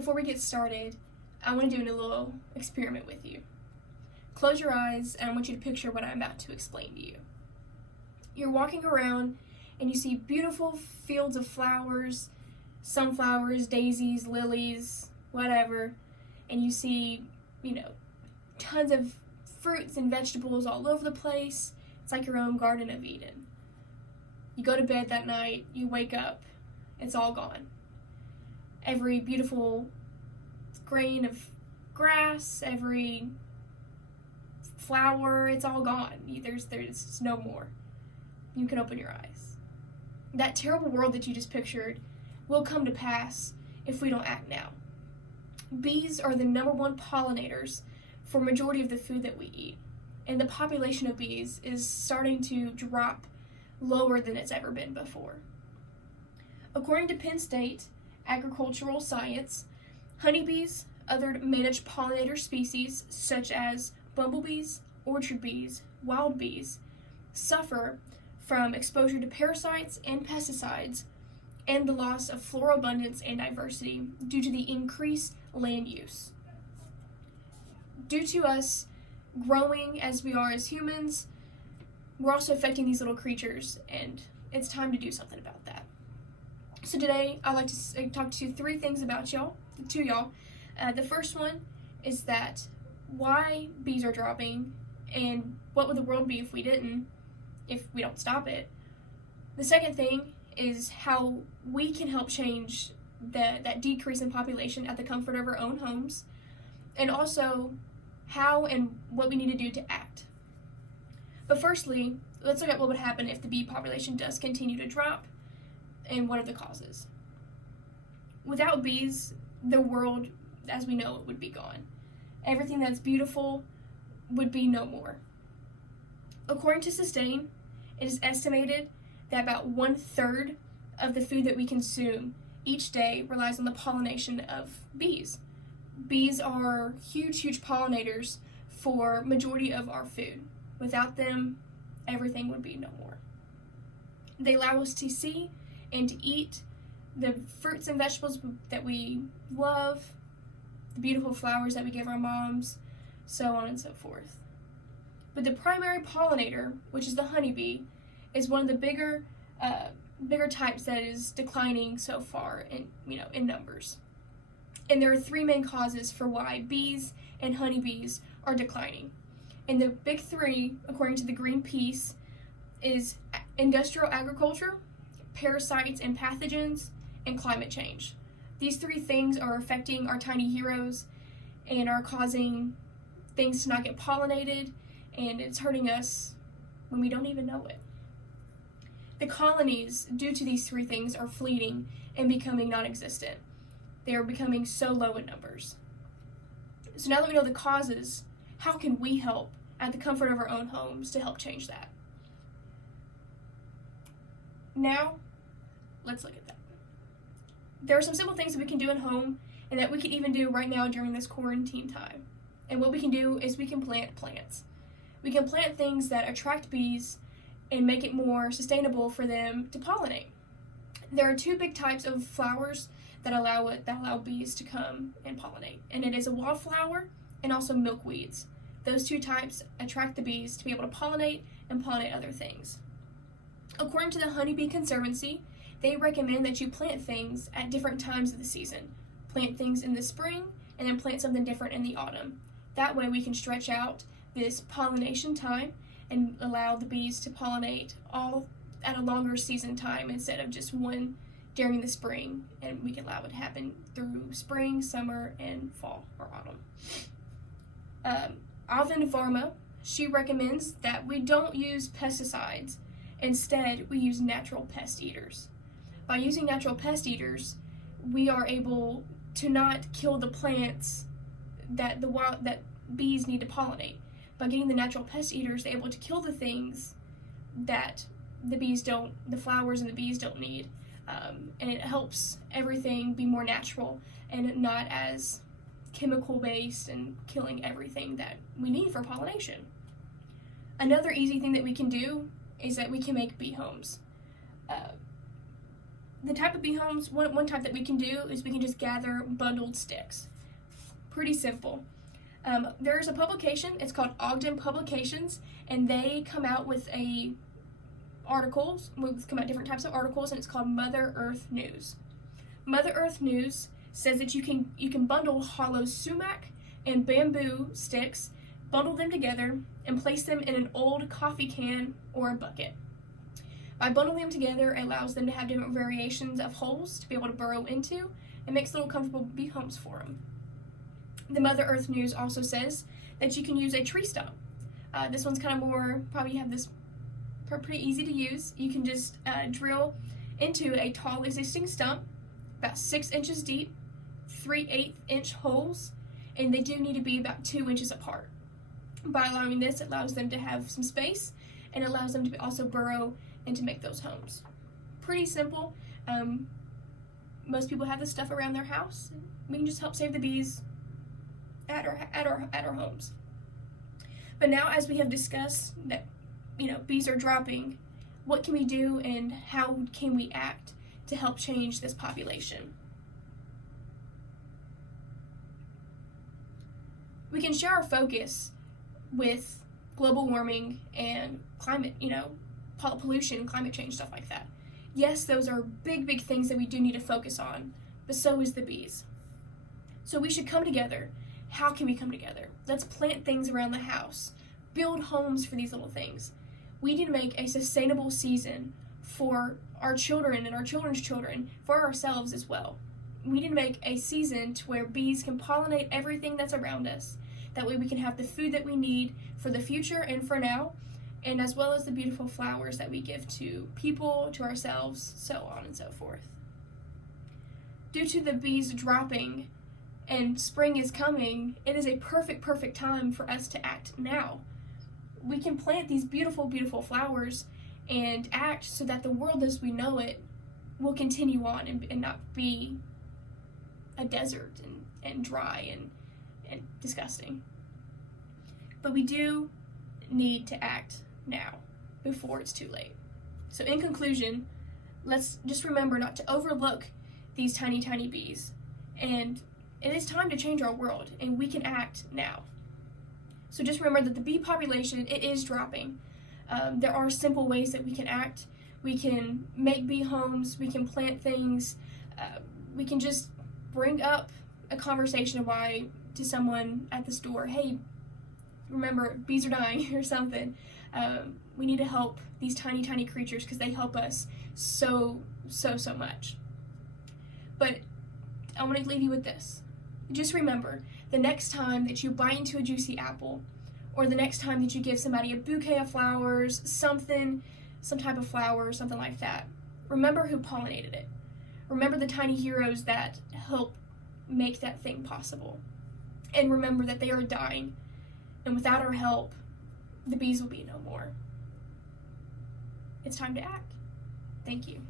before we get started, I want to do a little experiment with you. Close your eyes, and I want you to picture what I'm about to explain to you. You're walking around, and you see beautiful fields of flowers, sunflowers, daisies, lilies, whatever, and you see, tons of fruits and vegetables all over the place. It's like your own Garden of Eden. You go to bed that night, you wake up, it's all gone. Every beautiful grain of grass, every flower, it's all gone. There's no more. You can open your eyes. That terrible world that you just pictured will come to pass if we don't act now. Bees are the number one pollinators for majority of the food that we eat, and the population of bees is starting to drop lower than it's ever been before. According to Penn State Agricultural Science, honeybees, other managed pollinator species such as bumblebees, orchard bees, wild bees, suffer from exposure to parasites and pesticides and the loss of floral abundance and diversity due to the increased land use. Due to us growing as we are as humans, we're also affecting these little creatures, and it's time to do something about that. So today, I'd like to talk to you 3 things about y'all. The first one is that why bees are dropping, and what would the world be if we don't stop it. The second thing is how we can help change that decrease in population at the comfort of our own homes, and also how and what we need to do to act. But firstly, let's look at what would happen if the bee population does continue to drop, and what are the causes. Without bees, the world as we know it would be gone. Everything that's beautiful would be no more. According to Sustain, it is estimated that about 1/3 of the food that we consume each day relies on the pollination of bees. Bees are huge pollinators for majority of our food. Without them, everything would be no more. They allow us to see and to eat the fruits and vegetables that we love, the beautiful flowers that we give our moms, so on and so forth. But the primary pollinator, which is the honeybee, is one of the bigger types that is declining so far in numbers. And there are 3 main causes for why bees and honeybees are declining. And the big 3, according to the Greenpeace, is industrial agriculture, parasites and pathogens, and climate change. These 3 things are affecting our tiny heroes and are causing things to not get pollinated, and it's hurting us when we don't even know it. The colonies, due to these 3 things, are fleeting and becoming non-existent. They are becoming so low in numbers. So now that we know the causes, how can we help at the comfort of our own homes to help change that? Now, let's look at that. There are some simple things that we can do at home and that we can even do right now during this quarantine time. And what we can do is we can plant plants. We can plant things that attract bees and make it more sustainable for them to pollinate. There are 2 big types of flowers that allow bees to come and pollinate, and it is a wildflower and also milkweeds. Those 2 types attract the bees to be able to pollinate and pollinate other things. According to the Honeybee Conservancy, they recommend that you plant things at different times of the season. Plant things in the spring and then plant something different in the autumn. That way we can stretch out this pollination time and allow the bees to pollinate all at a longer season time instead of just one during the spring, and we can allow it to happen through spring, summer, and fall or autumn. Alvin Varma, she recommends that we don't use pesticides. Instead, we use natural pest eaters. By using natural pest eaters, we are able to not kill the plants that bees need to pollinate. By getting the natural pest eaters, they're able to kill the things that the flowers and the bees don't need. And it helps everything be more natural and not as chemical based and killing everything that we need for pollination. Another easy thing that we can do is that we can make bee homes. the type of bee homes, one type that we can do is we can just gather bundled sticks. Pretty simple. There's a publication, it's called Ogden Publications, and they come out with different types of articles, and it's called Mother Earth News. Mother Earth News says that you can bundle hollow sumac and bamboo sticks, bundle them together, and place them in an old coffee can or a bucket. By bundling them together, it allows them to have different variations of holes to be able to burrow into, and makes little comfortable bee homes for them. The Mother Earth News also says that you can use a tree stump. This one's kind of more, probably have this pretty easy to use. You can just drill into a tall existing stump, about 6 inches deep, 3/8 inch holes, and they do need to be about 2 inches apart. By allowing this, it allows them to have some space, and allows them to also burrow and to make those homes. Pretty simple. Most people have this stuff around their house. We can just help save the bees at our homes. But now, as we have discussed that, bees are dropping, what can we do and how can we act to help change this population? We can share our focus with global warming and climate, pollution, climate change, stuff like that. Yes, those are big things that we do need to focus on, but so is the bees. So we should come together. How can we come together? Let's plant things around the house, build homes for these little things. We need to make a sustainable season for our children and our children's children, for ourselves as well. We need to make a season to where bees can pollinate everything that's around us. That way we can have the food that we need for the future and for now, and as well as the beautiful flowers that we give to people, to ourselves, so on and so forth. Due to the bees dropping and spring is coming, it is a perfect time for us to act now. We can plant these beautiful flowers and act so that the world as we know it will continue on and not be a desert and dry and disgusting. But we do need to act now before it's too late. So in conclusion, let's just remember not to overlook these tiny bees, and it is time to change our world, and we can act now. So just remember that the bee population, it is dropping. There are simple ways that we can act. We can make bee homes, we can plant things, we can just bring up a conversation to someone at the store, hey, remember, bees are dying, or something. We need to help these tiny creatures because they help us so much. But I want to leave you with this. Just remember, the next time that you bite into a juicy apple, or the next time that you give somebody a bouquet of flowers, some type of flower, something like that, remember who pollinated it. Remember the tiny heroes that help make that thing possible. And remember that they are dying, and without our help, the bees will be no more. It's time to act. Thank you.